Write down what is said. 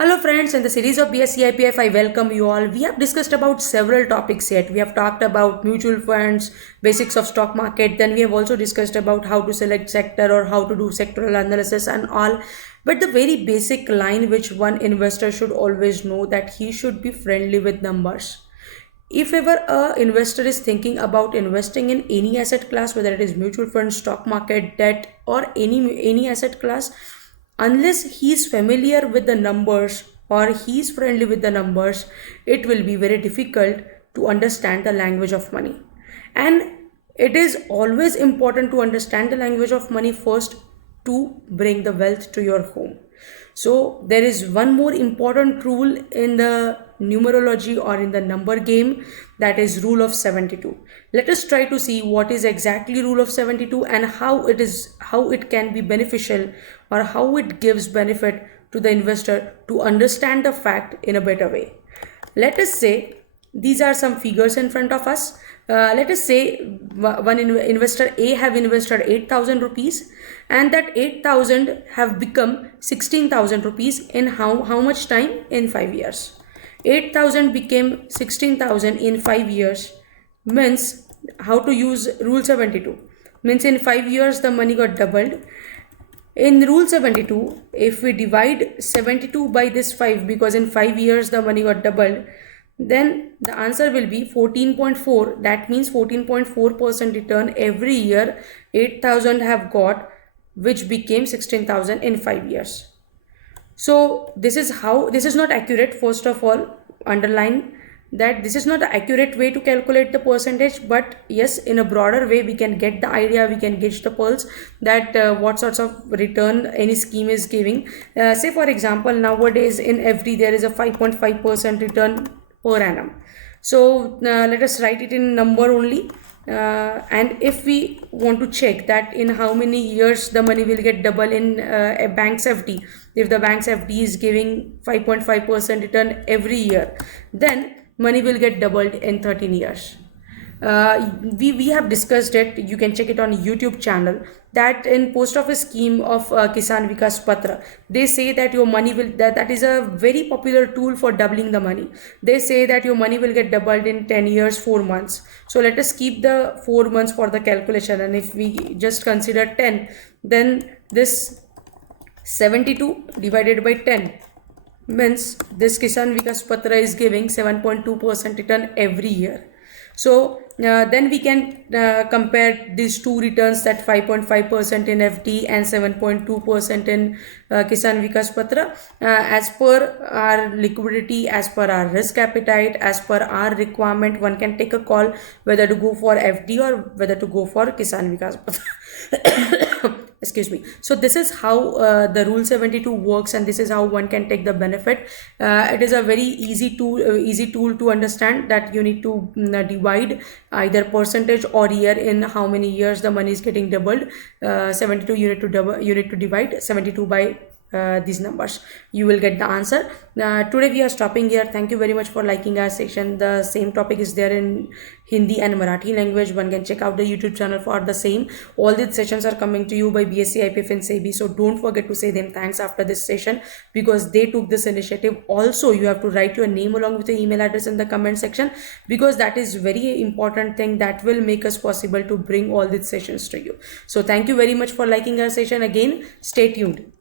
Hello friends, in the series of BSc IPF, I welcome you all. We have discussed about several topics yet. We have talked about mutual funds, basics of stock market. Then we have also discussed about how to select sector or how to do sectoral analysis and all. But the very basic line which one investor should always know that he should be friendly with numbers. If ever a investor is thinking about investing in any asset class, whether it is mutual fund, stock market, debt, or any asset class, unless he is familiar with the numbers or he is friendly with the numbers, it will be very difficult to understand the language of money. And it is always important to understand the language of money first to bring the wealth to your home. So there is one more important rule in the numerology or in the number game, that is rule of 72. Let us try to see what is exactly rule of 72 and how it can be beneficial or how it gives benefit to the investor to understand the fact in a better way. Let us say these are some figures in front of us. Let us say one investor A have invested 8,000 rupees and that 8,000 have become 16,000 rupees in how much time? In 5 years. 8,000 became 16,000 in 5 years means how to use rule 72 means in 5 years the money got doubled. In rule 72, if we divide 72 by this 5, because in 5 years the money got doubled, then the answer will be 14.4. That means 14.4% return every year 8,000 have got, which became 16,000 in 5 years. So this is not accurate. First of all, underline that this is not the accurate way to calculate the percentage, but yes, in a broader way we can get the idea, we can gauge the pulse that what sorts of return any scheme is giving. Say for example, nowadays in FD there is a 5.5% return per annum. So let us write it in number only. And if we want to check that in how many years the money will get double in a bank's FD, if the bank's FD is giving 5.5% return every year, then money will get doubled in 13 years. We have discussed it. You can check it on YouTube channel, that in post office scheme of Kisan Vikas Patra, they say that your money will that is a very popular tool for doubling the money. They say that your money will get doubled in 10 years 4 months. So let us keep the 4 months for the calculation, and if we just consider 10, then this 72 divided by 10 means this Kisan Vikas Patra is giving 7.2% return every year. So then we can compare these two returns, that 5.5% in FD and 7.2% in Kisan Vikas Patra, as per our liquidity, as per our risk appetite, as per our requirement. One can take a call whether to go for FD or whether to go for Kisan Vikas Patra. Excuse me. So this is how the rule 72 works, and this is how one can take the benefit. It is a very easy tool to understand, that you need to divide either percentage or year in how many years the money is getting doubled. 72 you need to divide 72 by these numbers. You will get the answer. Today we are stopping here. Thank you very much for liking our section. The same topic is there in Hindi and Marathi language. One can check out the YouTube channel for the same. All these sessions are coming to you by BSc IPF and SEBI, so don't forget to say them thanks after this session, because they took this initiative. Also, you have to write your name along with your email address in the comment section, because that is very important thing that will make us possible to bring all these sessions to you. So thank you very much for liking our session. Again, stay tuned.